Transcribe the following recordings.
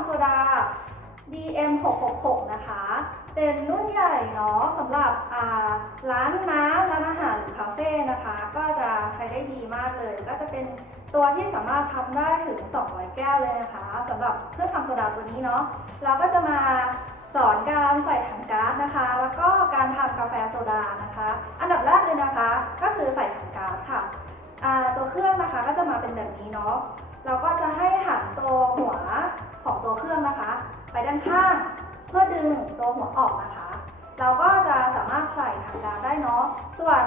ำโซดา DM666 นะคะเป็นรุ่นใหญ่เนาะสำหรับร้านน้ำร้านอาหารหรือคาเฟ่นะคะก็จะใช้ได้ดีมากเลยก็จะเป็นตัวที่สามารถทำได้ถึง200แก้วเลยนะคะสำหรับเครื่องทำโซดาตัวนี้เนาะเราก็จะมาสอนการใส่ถังก๊าซนะคะแล้วก็การทำกาแฟโซดานะคะอันดับแรกเลยนะคะก็คือใส่ถังก๊าซค่ะตัวเครื่องนะคะก็จะมาเป็นแบบนี้เนาะเราก็จะให้หันตัวหัวของตัวเครื่องนะคะไปด้านข้างเพื่อดึงตัวหัวออกนะคะเราก็จะสามารถใส่ถังก๊าซได้เนาะส่วน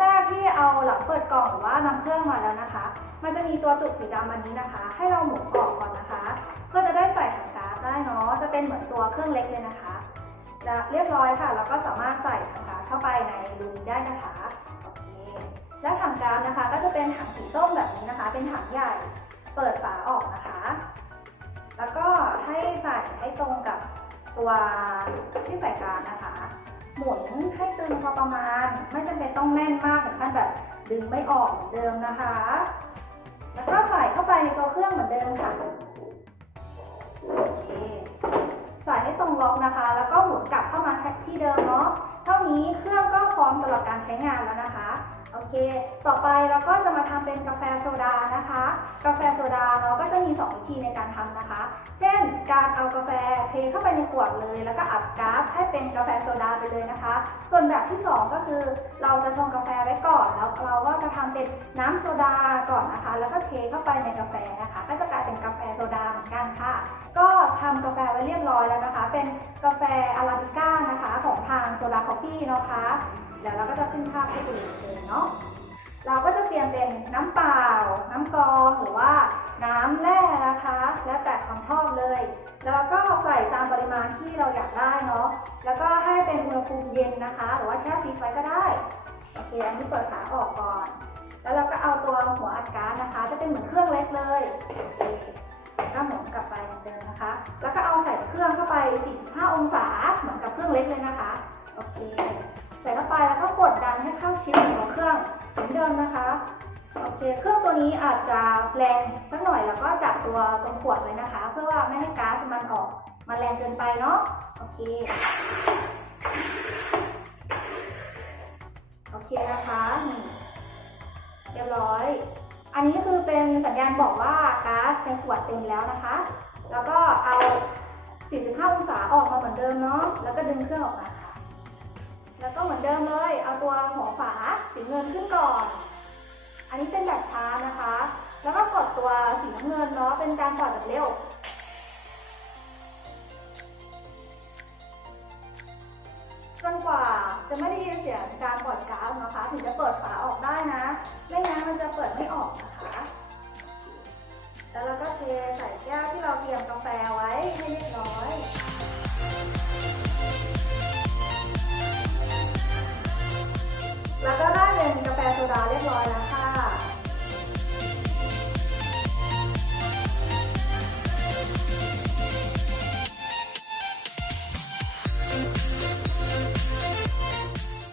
แรกๆที่เอาหลังเปิดกล่องหรือว่านำเครื่องมาแล้วนะคะมันจะมีตัวจุกสีดำอันนี้นะคะให้เราหมุนออกก่อนนะคะเพื่อจะได้ใส่ถังก๊าซได้เนาะจะเป็นเหมือนตัวเครื่องเล็กเลยนะคะเรียบร้อยค่ะเราก็สามารถใส่ถังก๊าซเข้าไปในรูนี้ได้นะคะโอเคและถังก๊าซนะคะก็จะเป็นถังสีส้มแบบนี้นะคะเป็นถังใหญ่เปิดฝาออกนะคะแล้วก็ให้ใส่ให้ตรงกับตัวที่ใส่ก๊าซนะคะหมุนให้ตึงพอประมาณไม่จำเป็นต้องแน่นมากถึงขั้นแบบดึงไม่ออกเหมือนเดิมนะคะแล้วก็ใส่เข้าไปในตัวเครื่องเหมือนเดิมค่ะโอเคใส่ให้ตรงล็อกนะคะแล้วก็หมุนกลับเข้ามาที่เดิมเนาะเท่านี้เครื่องก็พร้อมสำหรับการใช้งานแล้วนะคะโอเคต่อไปเราก็จะมาทำเป็นกาแฟโซดานะคะกาแฟโซดาเราก็จะมี2วิธีในการทำนะคะเช่นการเอากาแฟเทเข้าไปในขวดเลยแล้วก็อัดก๊าซให้เป็นกาแฟโซดาไปเลยนะคะส่วนแบบที่2ก็คือเราจะชงกาแฟไว้ก่อนแล้วเราก็จะทำเป็นน้ำโซดาก่อนนะคะแล้วก็เทเข้าไปในกาแฟนะคะก็จะกลายเป็นกาแฟโซดาเหมือนกันค่ะก็ทำกาแฟไว้เรียบร้อยแล้วนะคะเป็นกาแฟอาราบิก้านะคะของทางโซดาคอฟฟี่นะคะเดี๋ยวเราก็จะขึ้นภาพให้ดูเลยเนาะเราก็จะเตรียมเป็นน้ำเปล่าน้ำกรองหรือว่าน้ำแร่นะคะแล้วแต่ความชอบเลยแล้วเราก็ใส่ตามปริมาณที่เราอยากได้เนาะแล้วก็ให้เป็นอุณหภูมิเย็นนะคะหรือว่าแช่ฟรีซไว้ก็ได้โอเคอันนี้เปิดฝาออกก่อนแล้วเราก็เอาตัวหัวอัดก๊าซนะคะจะเป็นเหมือนเครื่องเล็กเลยโอเคก็หมุนกลับไปเหมือนเดิมนะคะแล้วก็เอาใส่เครื่องเข้าไป45องศาเหมือนกับเครื่องเล็กเลยนะคะโอเคใส่เข้าไปแล้วก็กดดันให้เข้าชิดของเครื่องเหมือนเดิมนะคะโอเคเครื่องตัวนี้อาจจะแรงสักหน่อยแล้วก็จับตัวตรงขวดไว้นะคะเพื่อว่าไม่ให้ก๊าซมันออกมาแรงเกินไปเนาะโอเคนะคะนี่เรียบร้อยอันนี้คือเป็นสัญญาณบอกว่าก๊าซในขวดเต็มแล้วนะคะแล้วก็เอา45องศาออกมาเหมือนเดิมเนาะแล้วก็ดึงเครื่องออกมาค่ะแล้วก็เหมือนเดิมเลยเอาตัวหัวฝาสีเงินขึ้นก่อนอันนี้เป็นแบบช้านะคะแล้วก็กดตัวสีน้ำเงินเนาะเป็นการปล่อยแบบเร็วจนกว่าจะไม่ได้ยินเสียงการปล่อยก๊าซนะคะถึงจะเปิดฝาออกได้นะไม่งั้นมันจะเปิดไม่ออกนะคะแล้วเราก็เทใส่แก้วที่เราเตรียมกาแฟไว้ให้เรียบร้อยแล้วก็ได้เป็นกาแฟโซดาเรียบร้อยแล้วค่ะ